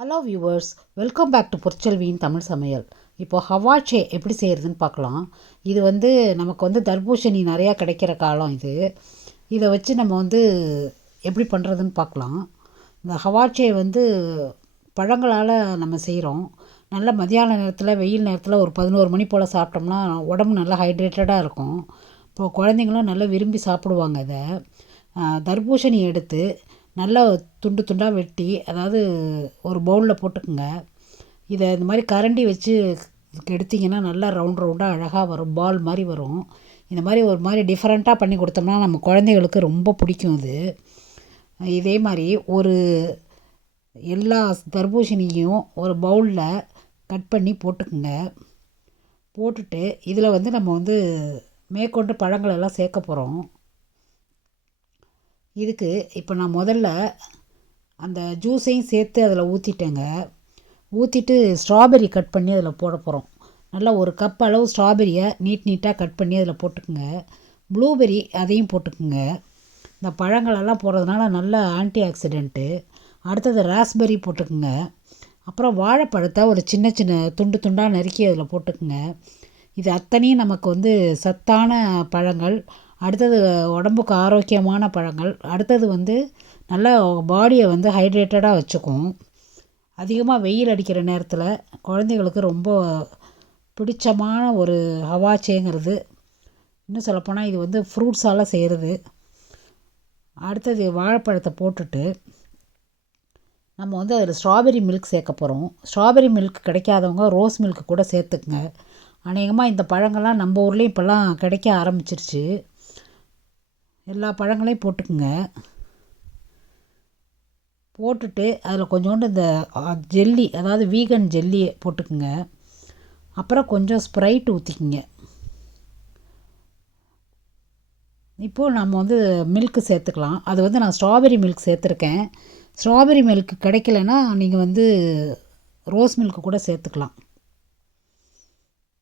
Hello viewers, welcome back to பொற்செல்வியின் தமிழ் சமையல். இப்போ ஹவாச்சே எப்படி செய்கிறதுன்னு பார்க்கலாம். இது நமக்கு தர்பூசணி நிறையா கிடைக்கிற காலம் இது. இதை வச்சு நம்ம எப்படி பண்ணுறதுன்னு பார்க்கலாம். இந்த ஹவாச்சே பழங்களால் நம்ம செய்கிறோம். நல்ல மதியான நேரத்தில், வெயில் நேரத்தில் ஒரு 11 மணி போல் சாப்பிட்டோம்னா உடம்பு நல்லா ஹைட்ரேட்டடாக இருக்கும். இப்போது குழந்தைங்களும் நல்லா விரும்பி சாப்பிடுவாங்க. இதை தர்பூசணி எடுத்து நல்லா துண்டு துண்டாக வெட்டி, அதாவது ஒரு பவுலில் போட்டுக்குங்க. இதை இந்த மாதிரி கரண்டி வச்சு எடுத்திங்கன்னா நல்லா ரவுண்டாக அழகாக வரும், பால் மாதிரி வரும். இந்த மாதிரி ஒரு மாதிரி டிஃப்ரெண்ட்டாக பண்ணி கொடுத்தோம்னா நம்ம குழந்தைகளுக்கு ரொம்ப பிடிக்கும். இது இதே மாதிரி எல்லா தர்பூசணியும் ஒரு பவுலில் கட் பண்ணி போட்டுக்குங்க. போட்டுட்டு இதில் நம்ம மேற்கொண்டு பழங்கள் எல்லாம் சேர்க்க போகிறோம். இதுக்கு இப்போ நான் முதல்ல அந்த ஜூஸையும் சேர்த்து அதில் ஊற்றிட்டேங்க. ஊற்றிட்டு ஸ்ட்ராபெரி கட் பண்ணி அதில் போட போகிறோம். நல்லா ஒரு கப் அளவு ஸ்ட்ராபெரியை நீட்டாக கட் பண்ணி அதில் போட்டுக்குங்க. ப்ளூபெரி அதையும் போட்டுக்குங்க. இந்த பழங்களெல்லாம் போடுறதுனால நல்ல ஆன்டி ஆக்சிடெண்ட்டு. அடுத்தது ராஸ்பெரி போட்டுக்குங்க. அப்புறம் வாழைப்பழத்தை ஒரு சின்ன சின்ன துண்டாக நறுக்கி அதில் போட்டுக்குங்க. இது அத்தனையும் நமக்கு சத்தான பழங்கள். அடுத்தது உடம்புக்கு ஆரோக்கியமான பழங்கள். அடுத்தது நல்லா பாடியை ஹைட்ரேட்டடாக வச்சுக்கும். அதிகமாக வெயில் அடிக்கிற நேரத்தில் குழந்தைகளுக்கு ரொம்ப பிடிச்சமான ஒரு ஹவாச்சேங்கிறது. இன்னும் சொல்லப்போனால் இது ஃப்ரூட்ஸால் செய்கிறது. அடுத்தது வாழைப்பழத்தை போட்டுட்டு நம்ம அதில் ஸ்ட்ராபெரி மில்க் சேர்க்க போகிறோம். ஸ்ட்ராபெரி மில்க் கிடைக்காதவங்க ரோஸ் மில்க் கூட சேர்த்துக்குங்க. அநேகமாக இந்த பழங்கள்லாம் நம்ம ஊர்லேயும் இப்போல்லாம் கிடைக்க ஆரம்பிச்சிருச்சு. எல்லா பழங்களையும் போட்டுக்குங்க. போட்டுட்டு அதில் கொஞ்சோண்டு இந்த ஜெல்லி, அதாவது வீகன் ஜெல்லியை போட்டுக்குங்க. அப்புறம் கொஞ்சம் ஸ்ப்ரைட் ஊற்றிக்குங்க. இப்போது நம்ம மில்க்கு சேர்த்துக்கலாம். அது நான் ஸ்ட்ராபெரி மில்க் சேர்த்துருக்கேன். ஸ்ட்ராபெரி மில்க் கிடைக்கலன்னா நீங்கள் ரோஸ் மில்க்கு கூட சேர்த்துக்கலாம்.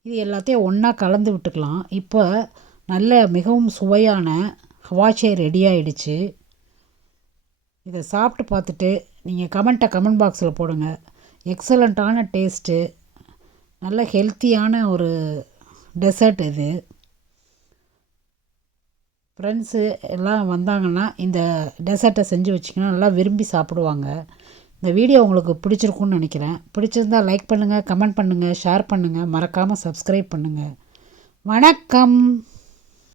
இது எல்லாத்தையும் ஒன்றா கலந்து விட்டுக்கலாம். இப்போ நல்ல மிகவும் சுவையான ஹவாச்சே ரெடி ஆகிடுச்சு. இதை சாப்பிட்டு பார்த்துட்டு நீங்கள் கமெண்ட் பாக்ஸில் போடுங்க. எக்ஸலண்ட்டான டேஸ்ட்டு, நல்ல ஹெல்த்தியான ஒரு டெசர்ட் இது. ஃப்ரெண்ட்ஸு எல்லாம் வந்தாங்கன்னா இந்த டெசர்ட்டை செஞ்சு வச்சிங்கன்னா நல்லா விரும்பி சாப்பிடுவாங்க. இந்த வீடியோ உங்களுக்கு பிடிச்சிருக்குன்னு நினைக்கிறேன். பிடிச்சிருந்தால் லைக் பண்ணுங்கள், கமெண்ட் பண்ணுங்கள், ஷேர் பண்ணுங்கள், மறக்காமல் சப்ஸ்கிரைப் பண்ணுங்கள். வணக்கம்.